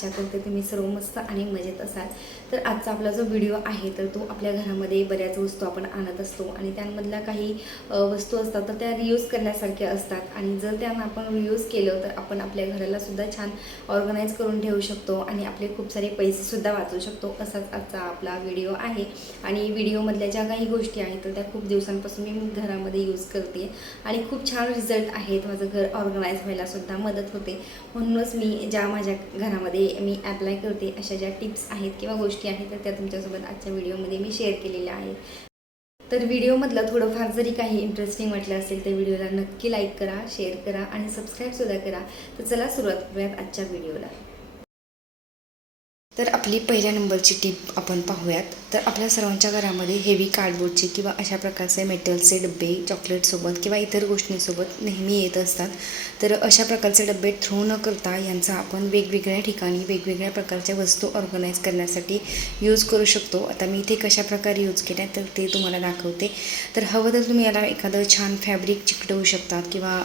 कसे आहात सर्व आशा करते तुम्ही सर्व मस्त आणि मजेत असाल. तर आजचा आपला जो व्हिडिओ आहे तर तो आपल्या घरामध्ये बऱ्याच वस्तू आपण आणत असतो आणि त्यामधल्या काही वस्तू असतात तर त्या रियूज करण्यासारख्या असतात. आणि जर त्यांना आपण रियूज केलं तर आपण आपल्या घरालासुद्धा छान ऑर्गनाईज करून ठेवू शकतो आणि आपले खूप सारे पैसेसुद्धा वाचवू शकतो. असाच आजचा आपला व्हिडिओ आहे. आणि व्हिडिओमधल्या ज्या काही गोष्टी आहेत तर त्या खूप दिवसांपासून मी घरामध्ये यूज करते. आणि खूप छान रिझल्ट आहेत. माझं घर ऑर्गनाईज व्हायलासुद्धा मदत होते. म्हणूनच मी ज्या माझ्या घरामध्ये मी ॲप्लाय करते अशा ज्या टिप्स आहेत किंवा गोष्टी आहेत तर त्या तुमच्यासोबत आजच्या व्हिडिओमध्ये मी शेअर केलेल्या आहेत. तर व्हिडिओमधलं थोडंफार जरी काही इंटरेस्टिंग वाटलं असेल तर व्हिडिओला नक्की लाईक करा शेअर करा आणि सबस्क्राईबसुद्धा करा. तर चला सुरुवात करूयात आजच्या व्हिडिओला. तर आपली पहिल्या नंबरची टीप आपण पाहूयात. तर आपल्या सर्वांच्या घरामध्ये हेवी कार्डबोर्डचे किंवा अशा प्रकारचे मेटलचे डबे चॉकलेटसोबत किंवा इतर गोष्टींसोबत नेहमी येत असतात. तर अशा प्रकारचे डबे थ्रो न करता यांचा आपण वेगवेगळ्या ठिकाणी वेगवेगळ्या प्रकारच्या वस्तू ऑर्गनाईज करण्यासाठी यूज करू शकतो. आता मी इथे कशा प्रकारे यूज केल्या तर ते तुम्हाला दाखवते. तर हवं तर तुम्ही याला एखादं छान फॅब्रिक चिकटवू शकतात किंवा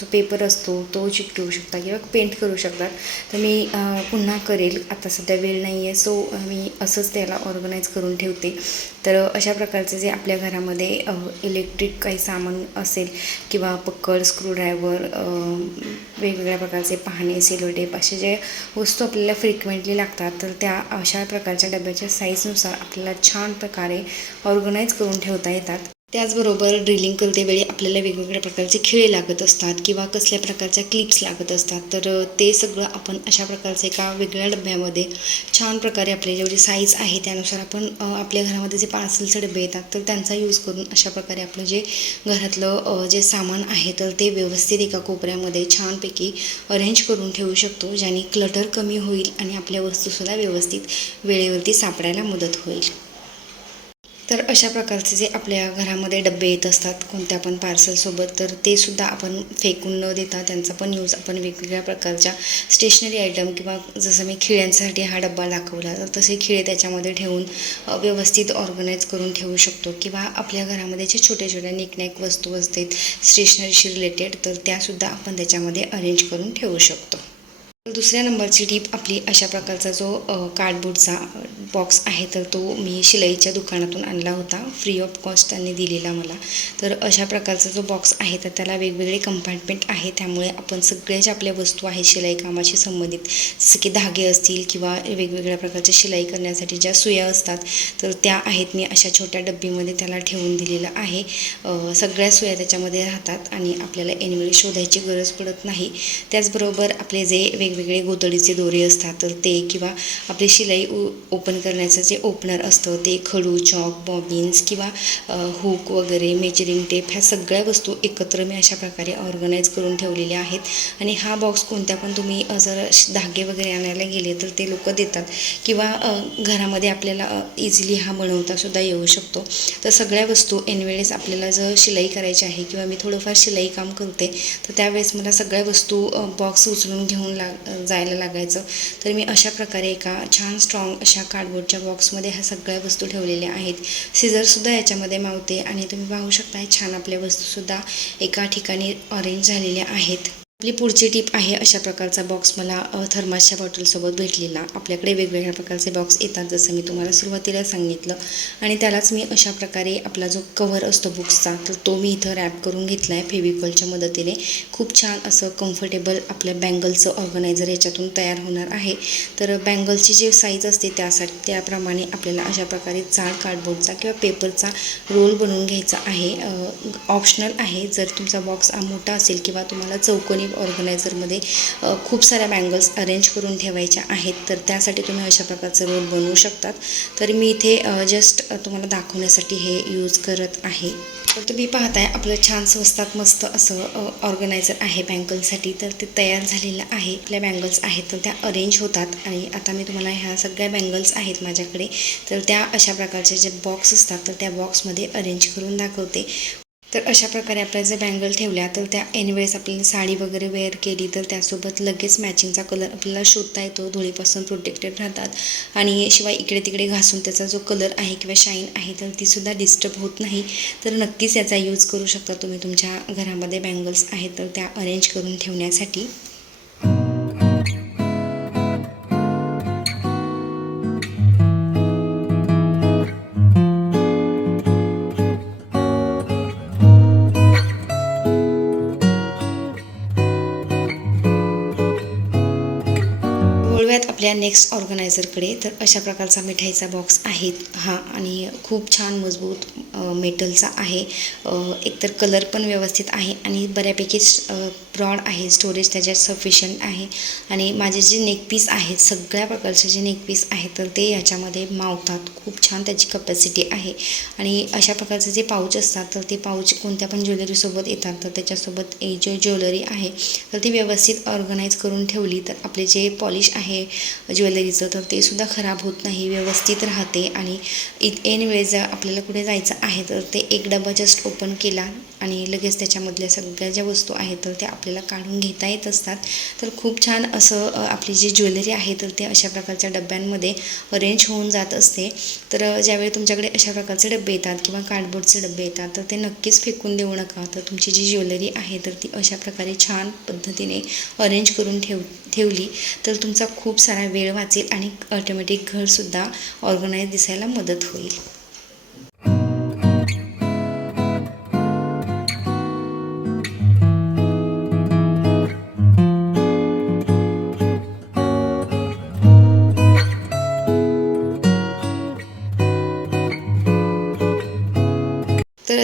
जो पेपर असतो तो चिकटवू शकता किंवा पेंट करू शकतात. तर मी पुन्हा करेल. आता सध्या वेळ नाही आहे सो मी असंच त्याला ऑर्गनाईज करून ठेवते. तर अशा प्रकारचे जे आपल्या घरामध्ये इलेक्ट्रिक काही सामान असेल किंवा पक्कड स्क्रूड्रायव्हर वेगवेगळ्या प्रकारचे पाहणे सेलोटेप असे जे वस्तू आपल्याला फ्रिक्वेंटली लागतात तर त्या अशा प्रकारच्या डब्याच्या साईजनुसार आपल्याला छान प्रकारे ऑर्गनाईज करून ठेवता येतात. त्याचबरोबर ड्रिलिंग करतेवेळी आपल्याला वेगवेगळ्या प्रकारचे खिळे लागत असतात किंवा कसल्या प्रकारच्या क्लिप्स लागत असतात. तर ते सगळं आपण अशा प्रकारचे एका वेगळ्या डब्यामध्ये छान प्रकारे आपली जेवढी साईज आहे त्यानुसार आपण आपल्या घरामध्ये जे पार्सलचे डबे येतात तर त्यांचा यूज करून अशा प्रकारे आपलं जे घरातलं जे सामान आहे तर ते व्यवस्थित एका कोपऱ्यामध्ये छानपैकी अरेंज करून ठेवू शकतो ज्याने क्लटर कमी होईल आणि आपल्या वस्तूसुद्धा व्यवस्थित वेळेवरती सापडायला मदत होईल. तर अशा प्रकारचे जे आपल्या घरामध्ये डबे येत असतात कोणत्या पण पार्सलसोबत तर ते सुद्धा आपण फेकून न देता त्यांचा पण यूज आपण वेगवेगळ्या प्रकारच्या स्टेशनरी आयटम किंवा जसं मी खिळ्यांसाठी हा डब्बा दाखवला तर तसे खिळे त्याच्यामध्ये ठेवून व्यवस्थित ऑर्गनाईज करून ठेवू शकतो. किंवा आपल्या घरामध्ये जे छोट्या छोट्या निकनॅक वस्तू असतात स्टेशनरीशी रिलेटेड तर त्यासुद्धा आपण त्याच्यामध्ये अरेंज करून ठेवू शकतो. दुसऱ्या नंबरची टीप आपली अशा प्रकारचा जो कार्डबोर्डचा बॉक्स आहे तर तो मी शिलाईच्या दुकानातून आणला होता. फ्री ऑफ कॉस्ट त्यांनी दिलेला मला. तर अशा प्रकारचा जो बॉक्स आहे तर त्याला वेगवेगळे कंपार्टमेंट आहे. त्यामुळे आपण सगळ्या ज्या आपल्या वस्तू आहेत शिलाई कामाशी संबंधित जसं की धागे असतील किंवा वेगवेगळ्या प्रकारच्या शिलाई करण्यासाठी ज्या सुया असतात तर त्या आहेत मी अशा छोट्या डब्बीमध्ये त्याला ठेवून दिलेलं आहे. सगळ्या सुया त्याच्यामध्ये राहतात आणि आपल्याला एनिमेल शोधायची गरज पडत नाही. त्याचबरोबर आपले जे वेग वेगवेगळे गोदडीचे दोरे असतात तर ते किंवा आपली शिलाई उ ओपन करण्याचं जे ओपनर असतं ते खडू चॉक बॉबिन्स किंवा हुक वगैरे मेजरिंग टेप ह्या सगळ्या वस्तू एकत्र मी अशा प्रकारे ऑर्गनाईज करून ठेवलेल्या आहेत. आणि हा बॉक्स कोणत्या पण तुम्ही जर धागे वगैरे आणायला गेले तर ते लोक देतात. किंवा घरामध्ये आपल्याला इझिली हा बनवता सुद्धा येऊ शकतो. तर सगळ्या वस्तू ऐनवेळेस आपल्याला जर शिलाई करायची आहे किंवा मी थोडंफार शिलाई काम करते तर त्यावेळेस मला सगळ्या वस्तू बॉक्स उचलून घेऊन लाग जायला लागायचं. तर मी अशा प्रकारे एका छान स्ट्रॉंग अशा कार्डबोर्डच्या बॉक्समध्ये ह्या सगळ्या वस्तू ठेवलेल्या आहेत. सिझरसुद्धा याच्यामध्ये मावते आणि तुम्ही पाहू शकता छान आपल्या वस्तूसुद्धा एका ठिकाणी अरेंज झालेल्या आहेत. आपली पुढची टीप आहे अशा प्रकारचा बॉक्स मला अ, थर्मासच्या बॉटलसोबत भेटलेला. आपल्याकडे वेगवेगळ्या प्रकारचे बॉक्स येतात जसं मी तुम्हाला सुरुवातीला सांगितलं. आणि त्यालाच मी अशा प्रकारे आपला जो कवर असतो बुक्सचा तर तो मी इथं रॅप करून घेतला आहे फेविकॉलच्या मदतीने. खूप छान असं कम्फर्टेबल आपल्या बँगलचं ऑर्गनायझर याच्यातून तयार होणार आहे. तर बँगलची जी साईज असते त्यासाठी त्याप्रमाणे आपल्याला अशा प्रकारे जाड कार्डबोर्डचा किंवा पेपरचा रोल बनवून घ्यायचा आहे. ऑप्शनल आहे. जर तुमचा बॉक्स मोठा असेल किंवा तुम्हाला चौकोनी ऑर्गनायझरमध्ये खूप साऱ्या बँगल्स अरेंज करून ठेवायच्या आहेत. तर त्यासाठी तुम्ही अशा प्रकारचं रोल बनवू शकतात. तर मी इथे जस्ट तुम्हाला दाखवण्यासाठी हे यूज करत आहे. तर तुम्ही पाहताय आपलं छान स्वस्तात मस्त असं ऑर्गनायझर आहे बँगल्ससाठी तर ते तयार झालेलं आहे. आपल्या बँगल्स आहेत तर त्या अरेंज होतात. आणि आता मी तुम्हाला ह्या सगळ्या बँगल्स आहेत माझ्याकडे. तर त्या अशा प्रकारचे जे बॉक्स असतात तर त्या बॉक्समध्ये अरेंज करून दाखवते. तर अशा प्रकारे आपल्या जर बँगल ठेवल्या तर त्या एनवेळेस आपल्याला साडी वगैरे वेअर केली तर त्यासोबत लगेच मॅचिंगचा कलर आपल्याला शोधता येतो. धुळीपासून प्रोटेक्टेड राहतात. आणि शिवाय इकडे तिकडे घासून त्याचा जो कलर आहे किंवा शाईन आहे तर तीसुद्धा डिस्टर्ब होत नाही. तर नक्कीच याचा यूज करू शकता तुम्ही तुमच्या घरामध्ये बँगल्स आहेत तर त्या अरेंज करून ठेवण्यासाठी. आपल्या नेक्स्ट ऑर्गनायझरकडे तर अशा प्रकारचा मिठाईचा बॉक्स आहे. हा आणि खूप छान मजबूत मेटलचा आहे. एकतर कलर पण व्यवस्थित आहे आणि बऱ्यापैकी ब्रॉड आहे. स्टोरेज त्याच्यात सफिशियंट आहे. आणि माझे जे नेकपीस आहेत सगळ्या प्रकारचे जे नेकपीस आहेत तर ते याच्यामध्ये मावतात. खूप छान त्याची कपॅसिटी आहे. आणि अशा प्रकारचे जे पाऊच असतात तर ते पाऊच कोणत्या पण ज्वेलरीसोबत येतात तर त्याच्यासोबत ए जे ज्वेलरी आहे तर ती व्यवस्थित ऑर्गनाईज करून ठेवली तर आपले जे पॉलिश आहे ज्वेलरीचं तर ते सुद्धा खराब होत नाही व्यवस्थित राहते. आणि इत ऐन वेळेस जर आपल्याला कुठे जायचं आहे तर ते एक डबा जस्ट ओपन केला आणि लगेच त्याच्यामधल्या सगळ्या ज्या वस्तू आहेत तर त्या आपल्याला काढून घेता येत असतात. तर खूप छान असं आपली जी ज्वेलरी आहे तर ते अशा प्रकारच्या डब्यांमध्ये अरेंज होऊन जात असते. तर ज्यावेळी तुमच्याकडे अशा प्रकारचे डबे येतात किंवा कार्डबोर्डचे डबे येतात तर ते नक्कीच फेकून देऊ नका. तर तुमची जी ज्वेलरी आहे तर ती अशा प्रकारे छान पद्धतीने अरेंज करून ठेव ठेवली तर तुमचा खूप सारा वेळ वाचेल आणि ऑटोमॅटिक घरसुद्धा ऑर्गनाईज दिसायला मदत होईल.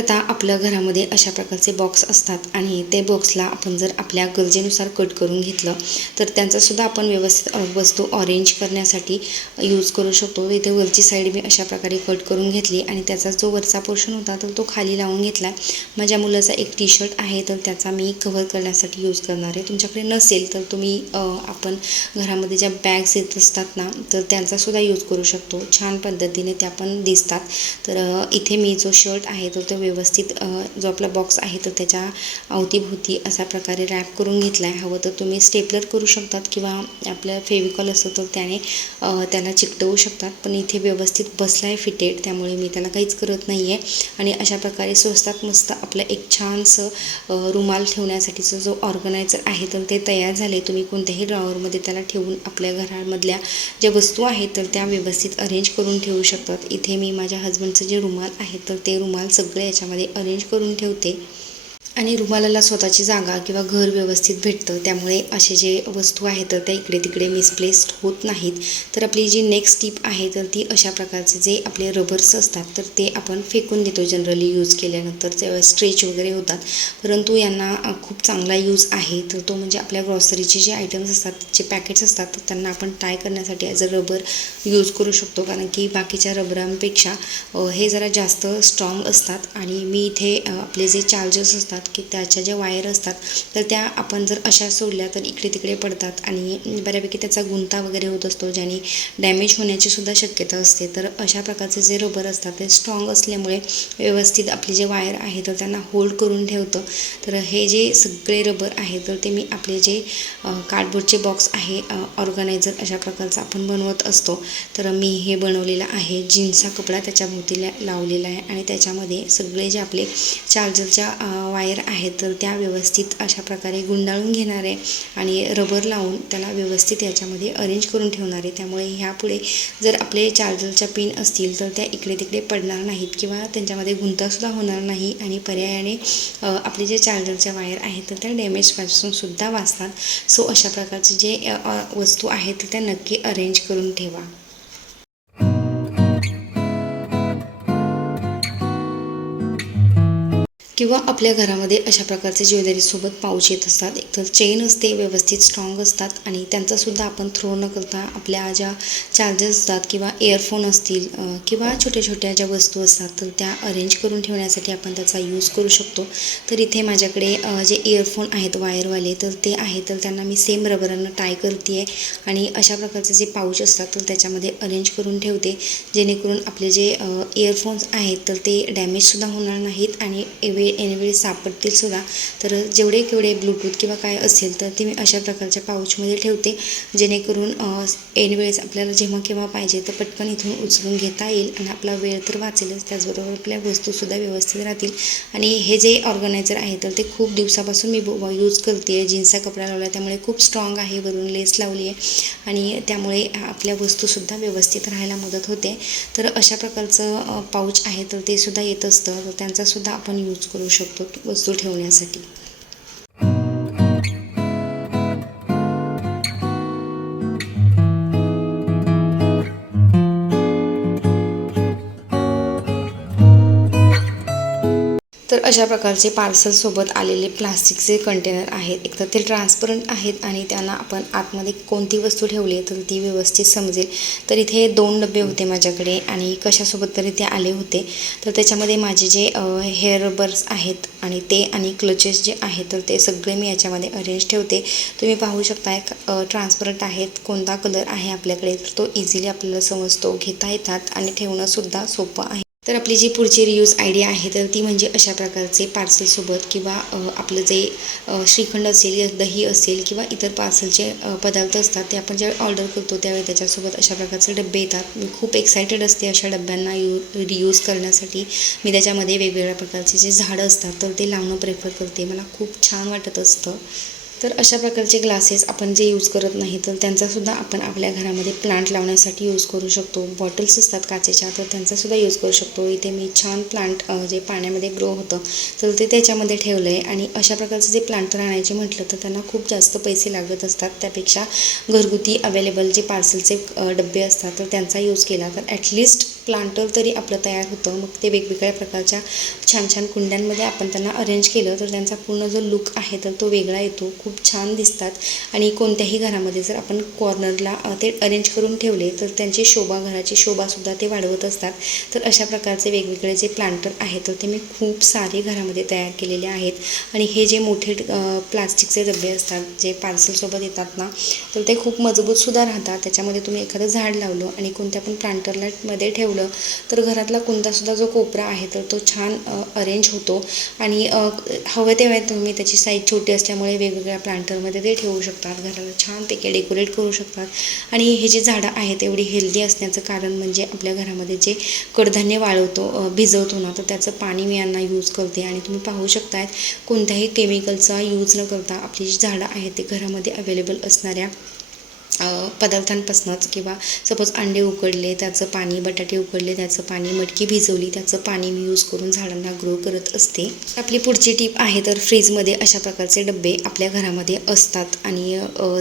आता आपल्या घरामध्ये अशा प्रकारचे बॉक्स असतात आणि ते बॉक्सला आपण जर आपल्या गरजेनुसार कट करून घेतलं तर त्यांचासुद्धा आपण व्यवस्थित वस्तू ऑरेंज करण्यासाठी यूज करू शकतो. इथे वरची साईड मी अशा प्रकारे कट करून घेतली आणि त्याचा जो वरचा पोर्शन होता तर तो खाली लावून घेतला. माझ्या मुलाचा एक टी शर्ट आहे तर त्याचा मी कव्हर करण्यासाठी यूज करणार आहे. तुमच्याकडे नसेल तर तुम्ही आपण घरामध्ये ज्या बॅग्स येत असतात ना तर त्यांचासुद्धा यूज करू शकतो. छान पद्धतीने त्या पण दिसतात. तर इथे मी जो शर्ट आहे तो तो व्यवस्थित व्यवस्थित जो आपला बॉक्स आहे तर त्याच्या अवतीभोवती अशा प्रकारे रॅप करून घेतला आहे हवं तर तुम्ही स्टेपलर करू शकतात किंवा आपलं फेविकॉल असतं तर त्याने त्याला चिकटवू शकतात. पण इथे व्यवस्थित बसला आहे फिटेड त्यामुळे मी त्याला काहीच करत नाही आहे आणि अशा प्रकारे स्वस्तात मस्त आपलं एक छानसं रुमाल ठेवण्यासाठीचं जो ऑर्गनायझर आहे तर ते तयार झाले तुम्ही कोणत्याही ड्रॉवरमध्ये त्याला ठेवून आपल्या घरामधल्या ज्या वस्तू आहेत तर त्या व्यवस्थित अरेंज करून ठेवू शकतात. इथे मी माझ्या हस्बंडचं जे रुमाल आहे तर ते रुमाल सगळे याच्या याच्यामध्ये अरेंज करून ठेवते. आणि रुमालाला स्वतःची जागा किंवा घर व्यवस्थित भेटतं त्यामुळे असे जे वस्तू आहेत तर त्या इकडे तिकडे मिसप्लेस्ड होत नाहीत. तर आपली जी नेक्स्ट टीप आहे तर ती अशा प्रकारचे जे आपले रबर्स असतात तर ते आपण फेकून देतो जनरली यूज केल्यानंतर. तेव्हा स्ट्रेच वगैरे होतात परंतु यांना खूप चांगला यूज आहे. तर तो म्हणजे आपल्या ग्रॉसरीचे जे आयटम्स असतात जे पॅकेट्स असतात तर त्यांना आपण टाय करण्यासाठी ॲज अ रबर यूज करू शकतो. कारण की बाकीच्या रबरांपेक्षा हे जरा जास्त स्ट्रॉंग असतात. आणि मी इथे आपले जे चार्जर्स असतात की त्याच्या ज्या वायर असतात तर त्या आपण जर अशा सोडल्या तर इकडे तिकडे पडतात आणि बऱ्यापैकी त्याचा गुंता वगैरे होत असतो ज्याने डॅमेज होण्याची सुद्धा शक्यता असते. तर अशा प्रकारचे जे रबर असतात ते स्ट्रॉंग असल्यामुळे व्यवस्थित आपली जे वायर आहे तर त्यांना होल्ड करून ठेवतं. तर हे जे सगळे रबर आहे तर ते मी आपले जे कार्डबोर्डचे बॉक्स आहे ऑर्गनायझर अशा प्रकारचा आपण बनवत असतो. तर मी हे बनवलेलं आहे जीन्सचा कपडा त्याच्या भोवतीला लावलेला आहे आणि त्याच्यामध्ये सगळे जे आपले चार्जरच्या वायर आहेत तर त्या व्यवस्थित अशा प्रकारे गुंडाळून घेणार आहे आणि रबर लावून त्याला व्यवस्थित याच्यामध्ये अरेंज करून ठेवणार. आहे त्यामुळे ह्यापुढे जर आपले चार्जरच्या पिन असतील तर त्या इकडे तिकडे पडणार नाहीत किंवा त्यांच्यामध्ये गुंतासुद्धा होणार नाही आणि पर्यायाने आपले जे चार्जरच्या वायर आहेत तर त्या डॅमेजपासून सुद्धा वाचतात. सो अशा प्रकारचे जे वस्तू आहेत तर त्या नक्की अरेंज करून ठेवा. किंवा आपल्या घरामध्ये अशा प्रकारचे ज्वेलरीसोबत पाऊच येत असतात. एकतर चेन असते व्यवस्थित स्ट्रॉंग असतात आणि त्यांचासुद्धा आपण थ्रो न करता आपल्या ज्या चार्जर्स असतात किंवा इयरफोन असतील किंवा छोट्या छोट्या ज्या वस्तू असतात तर त्या अरेंज करून ठेवण्यासाठी आपण त्याचा यूज करू शकतो. तर इथे माझ्याकडे जे इयरफोन आहेत वायरवाले तर ते आहेत तर त्यांना मी सेम रबरानं टाय करते आहे आणि अशा प्रकारचे जे पाऊच असतात तर त्याच्यामध्ये अरेंज करून ठेवते. जेणेकरून आपले जे इयरफोन्स आहेत तर ते डॅमेजसुद्धा होणार नाहीत आणि एवे ऐनवेळी सापडतील सुद्धा तर जेवढे केवढे ब्लूटूथ किंवा काय असेल तर ते मी अशा प्रकारच्या पाऊचमध्ये ठेवते जेणेकरून एनवेळेस आपल्याला जेव्हा केव्हा पाहिजे तर पटकन इथून उचलून घेता येईल आणि आपला वेळ तर वाचेलच. त्याचबरोबर आपल्या वस्तूसुद्धा व्यवस्थित राहतील. आणि हे जे ऑर्गनायझर आहे तर ते खूप दिवसापासून मी यूज करते आहे जीन्सचा कपडा लावला त्यामुळे खूप स्ट्रॉंग आहे. वरून लेस लावली आहे. आणि त्यामुळे आपल्या वस्तूसुद्धा व्यवस्थित राहायला मदत होते. तर अशा प्रकारचं पाऊच आहे तर ते सुद्धा येत असतं. तर त्यांचासुद्धा आपण यूज करू करू शकतो वस्तू ठेवण्यासाठी. तर अशा प्रकारचे पार्सलसोबत आलेले प्लास्टिकचे कंटेनर आहेत. एकतर ते ट्रान्सपरंट आहेत आणि त्यांना आपण आतमध्ये कोणती वस्तू ठेवली तर ती व्यवस्थित समजेल. तर इथे दोन डबे होते माझ्याकडे आणि कशासोबत तरी ते आले होते. तर त्याच्यामध्ये माझे जे हेअर रबर्स आहेत आणि ते आणि क्लचेस जे आहेत तर ते सगळे मी याच्यामध्ये अरेंज ठेवते. तुम्ही पाहू शकताय ट्रान्सपरंट आहेत कोणता कलर आहे आपल्याकडे तर तो इझिली आपल्याला समजतो घेता येतात आणि ठेवणंसुद्धा सोपं आहे. तर आपली जी पुढची रियूज आयडिया आहे तर ती म्हणजे अशा प्रकारचे पार्सलसोबत किंवा आपलं जे श्रीखंड असेल दही असेल किंवा इतर पार्सलचे पदार्थ असतात ते आपण ज्यावेळी ऑर्डर करतो त्यावेळी त्याच्यासोबत अशा प्रकारचे डबे येतात. मी खूप एक्सायटेड असते अशा डब्यांना यू रियूज करण्यासाठी. मी त्याच्यामध्ये वेगवेगळ्या प्रकारचे जे झाडं असतात तर ते लावणं प्रेफर करते. मला खूप छान वाटत असतं. तर अशा प्रकारचे ग्लासेस आपण जे यूज करत नाही तर त्यांचासुद्धा आपण आपल्या घरामध्ये प्लांट लावण्यासाठी यूज करू शकतो. बॉटल्स असतात काचेच्या तर त्यांचासुद्धा यूज करू शकतो. इथे मी छान प्लांट जे पाण्यामध्ये ग्रो होतं तर ते त्याच्यामध्ये ठेवलं आहे आणि अशा प्रकारचे जे प्लांट राहण्याचे म्हटलं तर त्यांना खूप जास्त पैसे लागत असतात. त्यापेक्षा घरगुती अवेलेबल जे पार्सलचे डबे असतात तर त्यांचा यूज केला तर ॲटलिस्ट प्लांटर तरी आपलं तयार होतं मग ते वेगवेगळ्या प्रकारच्या छान छान कुंड्यांमध्ये आपण त्यांना अरेंज केलं तर त्यांचा पूर्ण जो लुक आहे तर तो वेगळा येतो. खूप छान दिसतात. आणि कोणत्याही घरामध्ये जर आपण कॉर्नरला ते अरेंज करून ठेवले तर त्यांची शोभा घराची शोभासुद्धा ते वाढवत असतात. तर अशा प्रकारचे वेगवेगळे जे प्लांटर आहेत तर ते मी खूप सारे घरामध्ये तयार केलेले आहेत. आणि हे जे मोठे प्लास्टिकचे डबे असतात जे पार्सलसोबत येतात ना तर ते खूप मजबूतसुद्धा राहतात. त्याच्यामध्ये तुम्ही एखादं झाड लावलं आणि कोणत्या पण प्लांटरला मध्ये ठेवलं तर घरातला कोणतासुद्धा जो कोपरा आहे तर तो छान अरेंज होतो. आणि हवे हवं तेव्हा तुम्ही त्याची साईज छोटी असल्यामुळे वेगवेगळ्या प्लांटरमध्ये ते ठेवू शकतात. घराला छान ते डेकोरेट करू शकतात. आणि हे जे झाडं आहेत एवढी हेल्दी असण्याचं कारण म्हणजे आपल्या घरामध्ये जे कडधान्य वाळवतो भिजवतो ना तर त्याचं पाणी मी यांना यूज करते. आणि तुम्ही पाहू शकतायत कोणत्याही केमिकलचा यूज न करता आपली जी झाडं आहेत ते घरामध्ये अवेलेबल असणाऱ्या पदार्थांपासूनच किंवा सपोज अंडे उकडले त्याचं पाणी बटाटे उकडले त्याचं पाणी मटकी भिजवली त्याचं पाणी मी यूज करून झाडांना ग्रो करत असते. आपली पुढची टीप आहे तर फ्रीजमध्ये अशा प्रकारचे डबे आपल्या घरामध्ये असतात आणि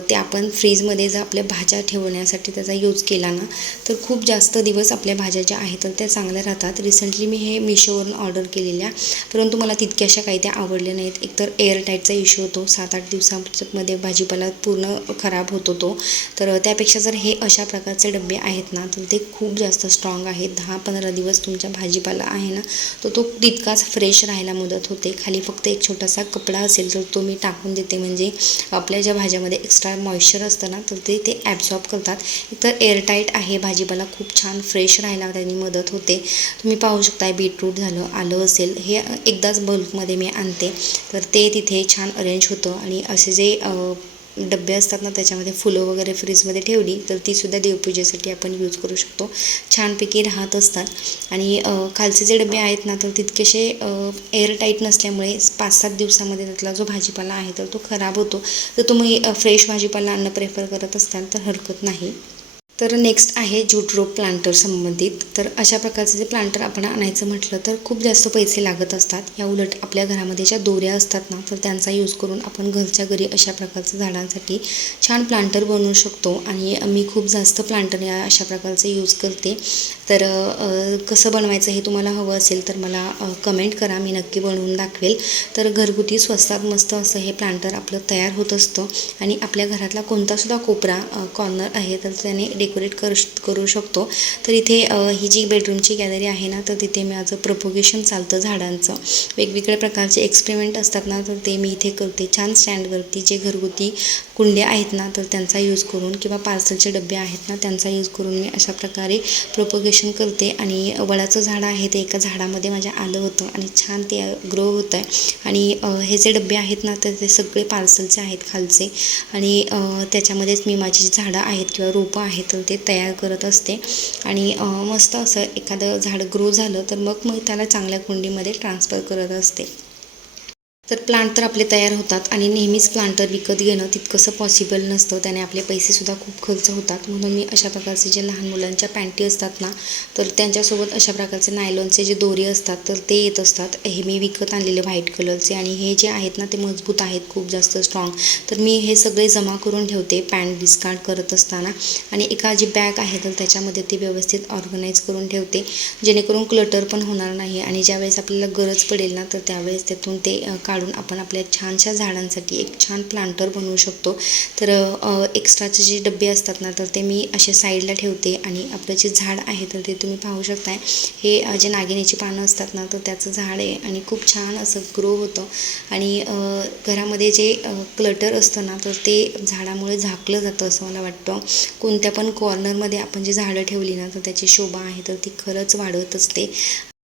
ते आपण फ्रीजमध्ये जर आपल्या भाज्या ठेवण्यासाठी त्याचा यूज केला ना तर खूप जास्त दिवस आपल्या भाज्या ज्या आहेत तर त्या चांगल्या राहतात. रिसेंटली मी हे मिशोवरून ऑर्डर केलेल्या परंतु मला तितक्याशा काही त्या आवडल्या नाहीत. एकतर एअरटाईटचा इश्यू होतो. सात आठ दिवसामध्ये भाजीपाला पूर्ण खराब होतो तो तर त्यापेक्षा जर हे अशा प्रकारचे डबे आहेत ना तर ते खूप जास्त स्ट्रॉंग आहेत. दहा पंधरा दिवस तुमच्या भाजीपाला आहे ना तर तो तितकाच फ्रेश राहायला मदत होते. खाली फक्त एक छोटासा कपडा असेल तर तो मी टाकून देते. म्हणजे आपल्या ज्या भाज्यामध्ये एक्स्ट्रा मॉइश्चर असतं ना तर ते ते ॲब्झॉर्ब करतात. तर एअरटाईट आहे भाजीपाला खूप छान फ्रेश राहायला त्यांनी मदत होते. तुम्ही पाहू शकता बीटरूट झालं आलं असेल हे एकदाच बल्कमध्ये मी आणते. तर ते तिथे छान अरेंज होतं. आणि असे जे डबे असतात ना त्याच्यामध्ये फुलं वगैरे फ्रीजमध्ये ठेवली तर तीसुद्धा देवपूजेसाठी आपण यूज करू शकतो. छानपैकी राहत असतात. आणि खालचे जे डबे आहेत ना तर तितकेसे एअरटाईट नसल्यामुळे पाच सात दिवसामध्ये त्यातला जो भाजीपाला आहे तर तो खराब होतो. तर तुम्ही फ्रेश भाजीपाला अन्न प्रेफर करत असाल तर हरकत नाही. तर नेक्स्ट आहे ज्यूट रोप प्लांटर संबंधित. तर अशा प्रकारचे जे प्लांटर आपण आणायचं म्हटलं तर खूप जास्त पैसे लागत असतात. या उलट आपल्या घरामध्ये ज्या दोऱ्या असतात ना तर त्यांचा यूज करून आपण घरच्या घरी अशा प्रकारचं झाडांसाठी छान प्लांटर बनवू शकतो. आणि मी खूप जास्त प्लांटर या अशा प्रकारचे यूज करते. तर कसं बनवायचं हे तुम्हाला हवं असेल तर मला कमेंट करा. मी नक्की बनवून दाखवेल. तर घरगुती स्वस्तात मस्त असं हे प्लांटर आपलं तयार होत असतं. आणि आपल्या घरातला कोणतासुद्धा कोपरा कॉर्नर आहे तर त्याने डेकोरेट कर करू शकतो. तर इथे ही जी बेडरूमची गॅलरी आहे ना तर तिथे माझं प्रपोगेशन चालतं झाडांचं. वेगवेगळ्या प्रकारचे एक्सपेरिमेंट असतात ना तर ते मी इथे करते. छान स्टँडवरती जे घरगुती कुंड्या आहेत ना तर त्यांचा यूज करून किंवा पार्सलचे डबे आहेत ना त्यांचा यूज करून मी अशा प्रकारे प्रोपोगेशन करते आणि वडाचं झाड आहे ते एका झाडामध्ये माझ्या आलं होतं आणि छान ते ग्रो होतं आहे आणि हे जे डबे आहेत ना तर ते सगळे पार्सलचे आहेत खालचे. आणि त्याच्यामध्येच मी माझी जी झाडं आहेत किंवा रोपं आहेत ते तयार करत असते. आणि मस्त असं एखादं झाड ग्रो झालं तर मग मग त्याला चांगल्या कुंडीमध्ये ट्रान्सफर करत असते. तर प्लांट तर आपले तयार होतात आणि नेहमीच प्लांटर विकत घेणं तितकंसं पॉसिबल नसतं. त्याने आपले पैसेसुद्धा खूप खर्च होतात. म्हणून मी अशा प्रकारचे जे लहान मुलांच्या पॅन्टी असतात ना तर त्यांच्यासोबत अशा प्रकारचे नायलॉनचे जे दोरी असतात तर ते येत असतात. हे मी विकत आणलेले व्हाईट कलरचे आणि हे जे आहेत ना ते मजबूत आहेत खूप जास्त स्ट्रॉंग तर मी हे सगळे जमा करून ठेवते पॅन्ट डिस्कार्ड करत असताना. आणि एका जी बॅग आहे तर त्याच्यामध्ये ते व्यवस्थित ऑर्गनाईज करून ठेवते. जेणेकरून क्लटर पण होणार नाही आणि ज्यावेळेस आपल्याला गरज पडेल ना तर त्यावेळेस त्यातून ते काढ काढून आपण आपल्या छानशा झाडांसाठी एक छान प्लांटर बनवू शकतो. तर एक्स्ट्राचे जे डबे असतात ना तर ते मी असे साईडला ठेवते आणि आपलं जे झाड आहे तर ते तुम्ही पाहू शकताय. हे जे नागिनीची पानं असतात ना तर त्याचं झाड आहे आणि खूप छान असं ग्रो होतं. आणि घरामध्ये जे क्लटर असतं ना तर ते झाडामुळे झाकलं जातं असं मला वाटतं. कोणत्या पण कॉर्नरमध्ये आपण जी झाडं ठेवली ना तर त्याची शोभा आहे तर ती खरंच वाढत असते.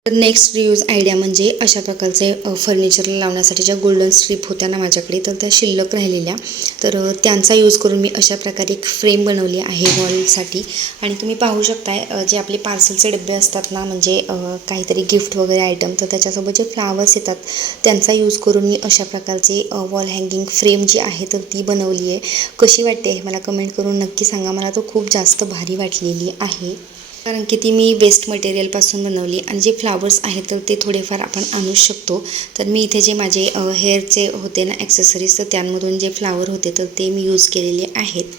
तर नेक्स्ट रियूज आयडिया म्हणजे अशा प्रकारचे फर्निचरला लावण्यासाठी ज्या गोल्डन स्ट्रीप होत्या ना माझ्याकडे तर त्या शिल्लक राहिलेल्या. तर त्यांचा यूज करून मी अशा प्रकारे एक फ्रेम बनवली आहे वॉलसाठी आणि तुम्ही पाहू शकताय जे आपले पार्सलचे डबे असतात ना म्हणजे काहीतरी गिफ्ट वगैरे आयटम तर त्याच्यासोबत जे फ्लावर्स येतात त्यांचा यूज करून मी अशा प्रकारचे वॉल हँगिंग फ्रेम जी आहे तर ती बनवली आहे. कशी वाटते मला कमेंट करून नक्की सांगा. मला तो खूप जास्त भारी वाटलेली आहे. कारण की ती मी वेस्ट मटेरियलपासून बनवली आणि जे फ्लावर्स आहेत तर ते थोडेफार आपण आणू शकतो. तर मी इथे जे माझे हेअरचे होते ना ॲक्सेसरीज तर त्यांमधून जे फ्लावर होते तर ते मी यूज केलेले आहेत.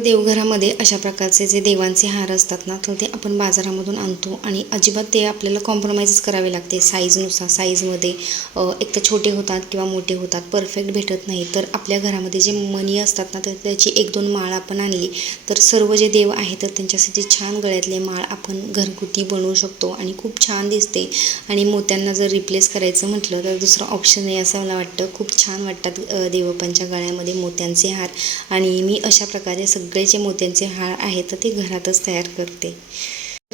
देवघरामध्ये अशा प्रकारचे जे देवांचे हार असतात ना तर ते आपण बाजारामधून आणतो आणि अजिबात ते आपल्याला कॉम्प्रोमाइजच करावे लागते. साईजनुसार साईजमध्ये एक तर छोटे होतात किंवा मोठे होतात परफेक्ट भेटत नाही. तर आपल्या घरामध्ये जे मणी असतात ना तर त्याची एक दोन माळ आपण आणली तर सर्व जे देव आहेत तर त्यांच्यासाठी छान गळ्यातले माळ आपण घरगुती बनवू शकतो आणि खूप छान दिसते. आणि मोत्यांना जर रिप्लेस करायचं म्हटलं तर दुसरं ऑप्शन आहे असं मला वाटतं. खूप छान वाटतात देवपांच्या गळ्यामध्ये मोत्यांचे हार. आणि मी अशा प्रकारे सगळे जे मोत्यांचे हार आहेत तर ते घरातच तयार करते.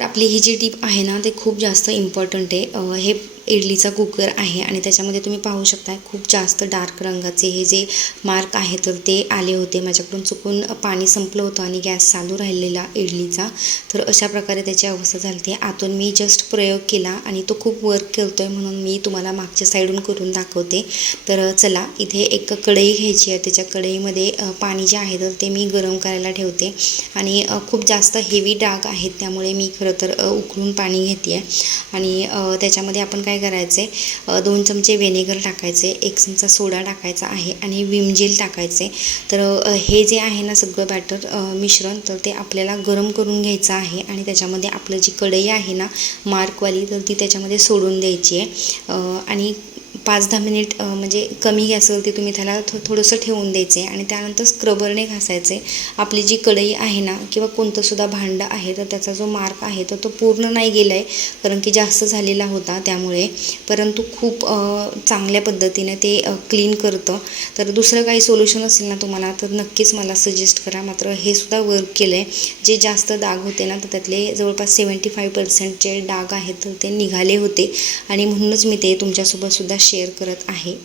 आपली ही जी टीप आहे ना ते खूप जास्त इम्पॉर्टंट आहे. हे इडलीचा कुकर आहे आणि त्याच्यामध्ये तुम्ही पाहू शकता खूप जास्त डार्क रंगाचे हे जे मार्क आहे तर ते आले होते. माझ्याकडून चुकून पाणी संपलं होतं आणि गॅस चालू राहिलेला इडलीचा. तर अशा प्रकारे त्याची अवस्था झाली होती आतून मी जस्ट प्रयोग केला आणि तो खूप वर्क करतो आहे म्हणून मी तुम्हाला मागच्या साईडून करून दाखवते. तर चला इथे एक कढई घ्यायची आहे. त्याच्या कढईमध्ये पाणी जे आहे तर ते मी गरम करायला ठेवते. आणि खूप जास्त हेवी डाग आहेत त्यामुळे मी खरं तर उकळून पाणी घेते आहे आणि त्याच्यामध्ये आपण काय करायचे दोन चमचे व्हिनेगर टाकायचे एक चमचा सोडा टाकायचा आहे आणि विम जेल टाकायचे. तर हे जे आहे ना सगळं बॅटर मिश्रण तर ते आपल्याला गरम करून घ्यायचं आहे आणि त्याच्यामध्ये आपलं जी कढई आहे ना मार्कवाली तर ती त्याच्यामध्ये सोडून द्यायची आहे. आणि पाच दहा मिनिट म्हणजे कमी गॅसवरती तुम्ही त्याला थो थोडंसं ठेवून द्यायचे आणि त्यानंतर स्क्रबरने घासायचे. आपली जी कढई आहे ना किंवा कोणतंसुद्धा भांडं आहे तर त्याचा जो मार्क आहे तर तो पूर्ण नाही गेला आहे कारण की जास्त झालेला होता त्यामुळे. परंतु खूप चांगल्या पद्धतीने ते क्लीन करतं. तर दुसरं काही सोल्युशन असेल ना तुम्हाला तर नक्कीच मला सजेस्ट करा. मात्र हे सुद्धा वर्क केलं आहे जे जास्त डाग होते ना तर त्यातले जवळपास सेवन्टी फाईव्ह पर्सेंटचे डाग आहेत तर ते निघाले होते. आणि म्हणूनच मी ते तुमच्यासोबत सुद्धा शेअर करत आहे.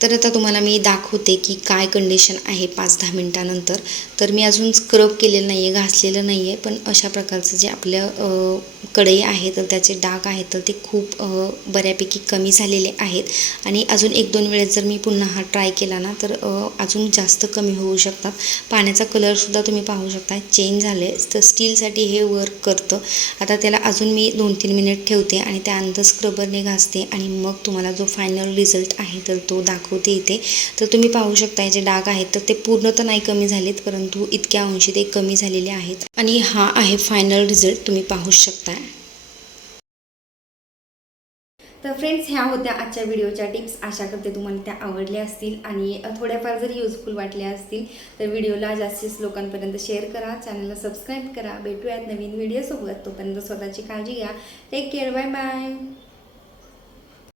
तर आता तुम्हाला मी दाखवते की काय कंडिशन आहे पाच दहा मिनटानंतर. तर मी अजून स्क्रब केलेलं नाही आहे घासलेलं नाही आहे पण अशा प्रकारचं जे आपलं कढई आहे तर त्याचे डाग आहेत तर ते खूप बऱ्यापैकी कमी झालेले आहेत. आणि अजून एक दोन वेळेस जर मी पुन्हा हा ट्राय केला ना तर अजून जास्त कमी होऊ शकतात. पाण्याचा कलरसुद्धा तुम्ही पाहू शकता चेंज झाले तर स्टीलसाठी हे वर्क करतं. आता त्याला अजून मी दोन तीन मिनिट ठेवते आणि त्यानंतर स्क्रबरने घासते आणि मग तुम्हाला जो फायनल रिझल्ट आहे तर तो दाखवते इथे. तर तुम्ही पाहू शकता जे डाग आहेत तर ते पूर्ण तर नाही कमी झालेत परंतु इतक्या अंशी ते कमी झालेले आहेत. आणि हा आहे फायनल रिझल्ट तुम्ही पाहू शकता. तर फ्रेंड्स ह्या होत्या आजच्या व्हिडिओच्या टिप्स आशा करते तुम्हाला त्या आवडल्या असतील आणि थोड्याफार जरी युजफुल वाटल्या असतील तर व्हिडिओला जास्तीत लोकांपर्यंत शेअर करा. चॅनलला सबस्क्राईब करा. भेटूयात नवीन व्हिडिओसोबत तोपर्यंत स्वतःची काळजी घ्या. Take care bye bye